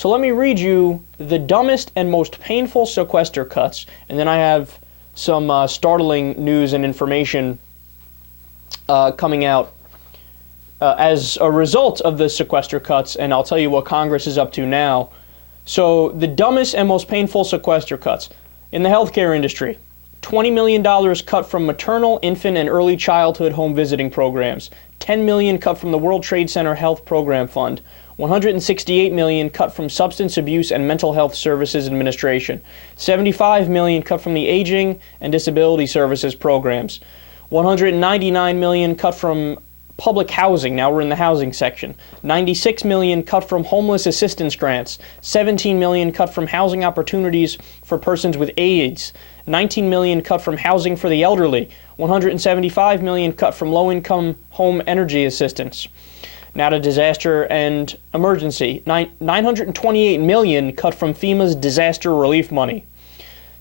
So let me read you the dumbest and most painful sequester cuts, and then I have some startling news and information coming out as a result of the sequester cuts, and I'll tell you what Congress is up to now. So the dumbest and most painful sequester cuts. In the healthcare industry, $20 million cut from maternal, infant, and early childhood home visiting programs. $10 million cut from the World Trade Center Health Program Fund. $168 million cut from Substance Abuse and Mental Health Services Administration. $75 million cut from the Aging and Disability Services programs. $199 million cut from public housing. Now we're in the housing section. $96 million cut from homeless assistance grants. $17 million cut from housing opportunities for persons with AIDS. $19 million cut from housing for the elderly. $175 million cut from low-income home energy assistance. Now to disaster and emergency. $928 million cut from FEMA's disaster relief money.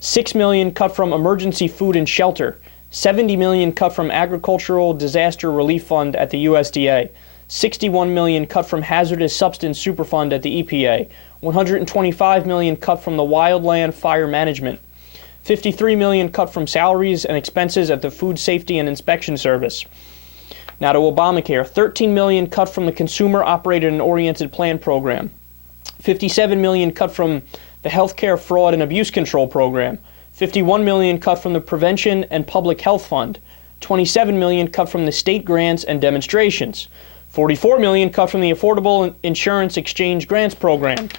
$6 million cut from emergency food and shelter. $70 million cut from Agricultural Disaster Relief Fund at the USDA. $61 million cut from Hazardous Substance Superfund at the EPA. $125 million cut from the Wildland Fire Management. $53 million cut from salaries and expenses at the Food Safety and Inspection Service. Now to Obamacare. $13 million cut from the Consumer Operated and Oriented Plan Program. $57 million cut from the Healthcare Fraud and Abuse Control Program. $51 million cut from the Prevention and Public Health Fund. $27 million cut from the state grants and demonstrations. $44 million cut from the Affordable Insurance Exchange Grants Program.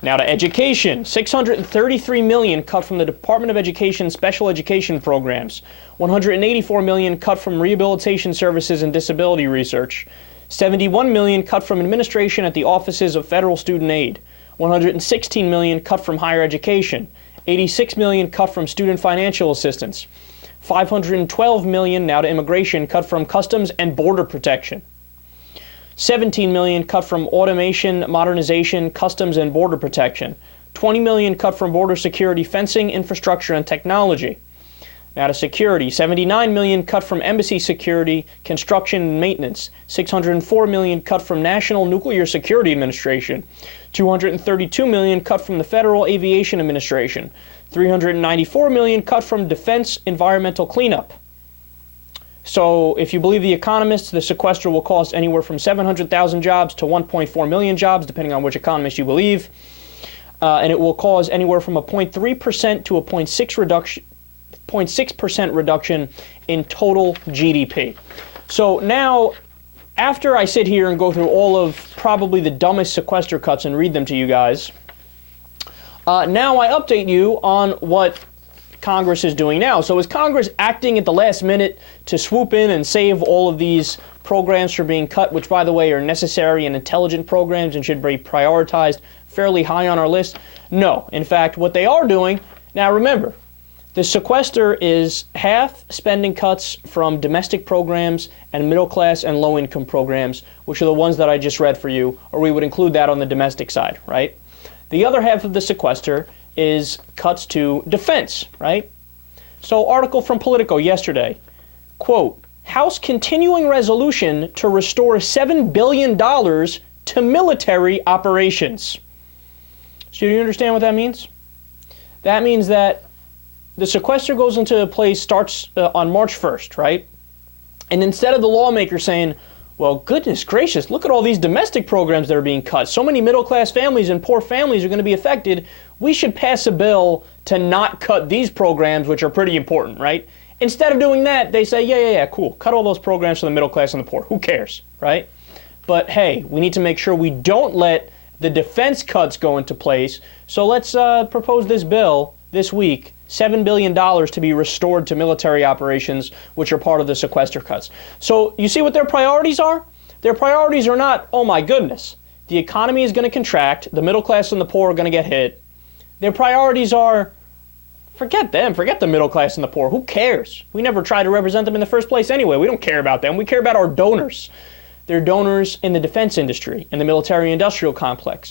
Now to education. $633 million cut from the Department of Education Special Education Programs. $184 million cut from Rehabilitation Services and Disability Research. $71 million cut from administration at the offices of Federal Student Aid. $116 million cut from higher education. $86 million cut from student financial assistance. $512 million now to immigration cut from Customs and Border Protection. $17 million cut from automation, modernization, Customs and Border Protection. $20 million cut from border security, fencing, infrastructure, and technology. Now to security. $79 million cut from embassy security, construction, and maintenance. $604 million cut from National Nuclear Security Administration. $232 million cut from the Federal Aviation Administration. $394 million cut from Defense Environmental Cleanup. So if you believe The Economist, the sequester will cost anywhere from 700,000 jobs to 1.4 million jobs, depending on which economist you believe. And it will cause anywhere from a 0.3% to a 0.6% reduction in total GDP. So now, after I sit here and go through all of probably the dumbest sequester cuts and read them to you guys, now I update you on what Congress is doing now. So is Congress acting at the last minute to swoop in and save all of these programs from being cut, which, by the way, are necessary and intelligent programs and should be prioritized fairly high on our list? No. In fact, what they are doing, now remember, the sequester is half spending cuts from domestic programs and middle class and low income programs, which are the ones that I just read for you, or we would include that on the domestic side, right? The other half of the sequester is cuts to defense, right? So article from Politico yesterday, quote, House continuing resolution to restore $7 billion to military operations. So do you understand what that means? That means that the sequester goes into place, starts on March 1st, right? And instead of the lawmaker saying, well, goodness gracious, look at all these domestic programs that are being cut. So many middle-class families and poor families are going to be affected. We should pass a bill to not cut these programs, which are pretty important, right? Instead of doing that, they say, yeah, cool. Cut all those programs for the middle class and the poor. Who cares, right? But hey, we need to make sure we don't let the defense cuts go into place. So let's propose this bill this week, $7 billion to be restored to military operations, which are part of the sequester cuts. So you see what their priorities are? Their priorities are not, oh my goodness, the economy is going to contract, the middle class and the poor are going to get hit. Their priorities are, forget them, forget the middle class and the poor. Who cares? We never tried to represent them in the first place anyway. We don't care about them. We care about our donors. They're donors in the defense industry, in the military-industrial complex.